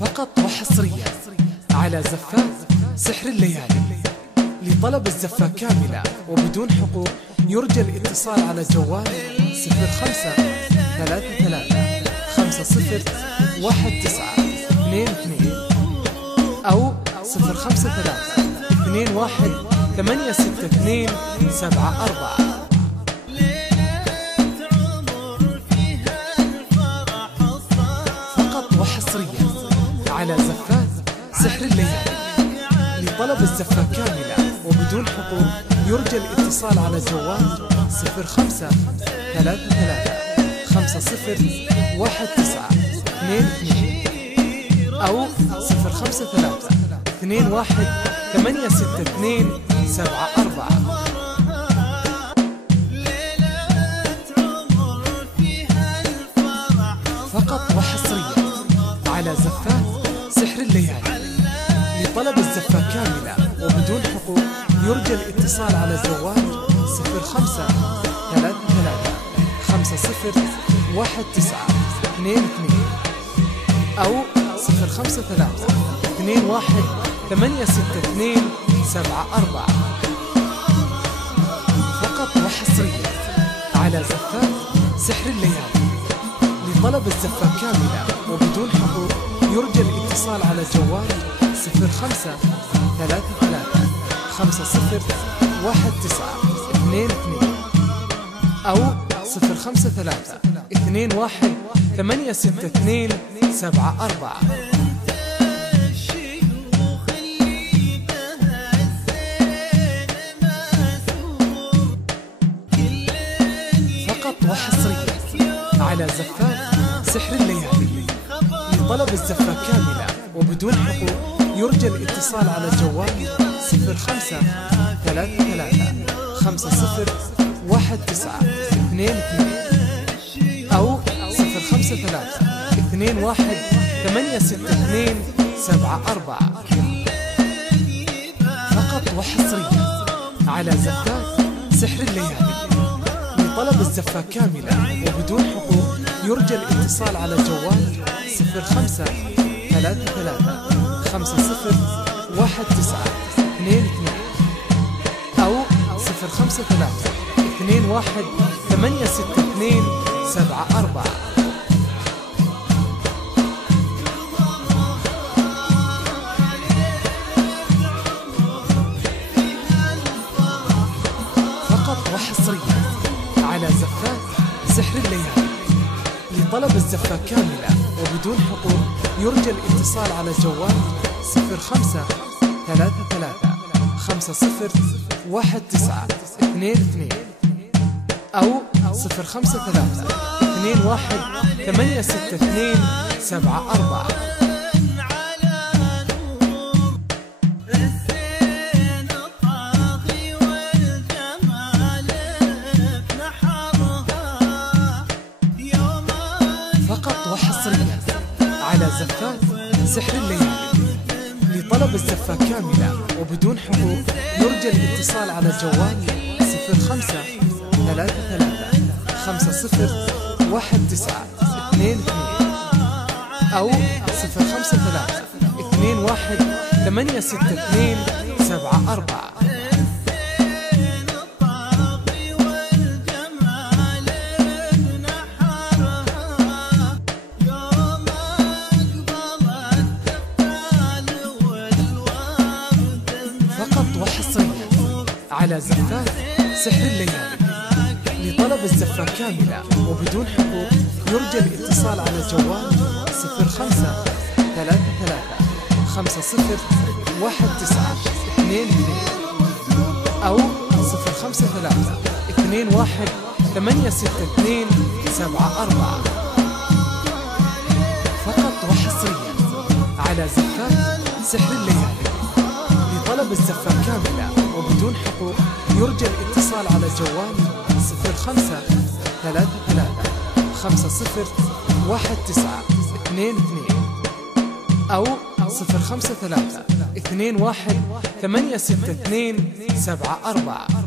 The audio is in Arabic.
فقط وحصريا على زفات سحر الليالي. لطلب الزفة كاملة وبدون حقوق يرجى الاتصال على جوال 0533501922 أو 0532186274. وحصريا على زفات سحر الليالي. لطلب الزفة كاملة وبدون حقوق يرجى الاتصال على جوال 0533501922 أو 0532186274. فقط وحصريا على زفات سحر الليالي. لطلب الزفة كاملة وبدون حقوق يرجى الاتصال على جوال 0533501922 أو 0532186274. فقط وحصريا على زفات سحر الليالي. لطلب الزفة كاملة وبدون حقوق يرجى الاتصال على جوال 0533501922 أو 0532186274. فقط وحصريا على زفات سحر الليالي. لطلب الزفة كاملة وبدون حقوق يرجى الاتصال على جوال 0533501922 أو 0532186274. فقط وحصريا على زفات سحر الليالي. لطلب الزفة كاملة وبدون حقوق يرجى الاتصال على جوال 0533501922 أو 0532186274. فقط وحصريا على زفات سحر الليالي. لطلب الزفة كاملة وبدون حقوق يرجى الاتصال على جوال 0533501922 أو 0532186274. فقط وحصريا على زفات سحر الليالي. لطلب الزفة كاملة وبدون حقوق يرجى الاتصال على جوال 0533501922 أو 0532186274. وحصريا على زفات سحر الليالي. لطلب الزفة كاملة وبدون حقوق يرجى الاتصال على جوال 0533501922 أو 0532186274. فقط وحصريا على زفات سحر الليالي. لطلب الزفة كاملة وبدون حقوق يرجى الاتصال على جوال 0533501922 أو 0532186274.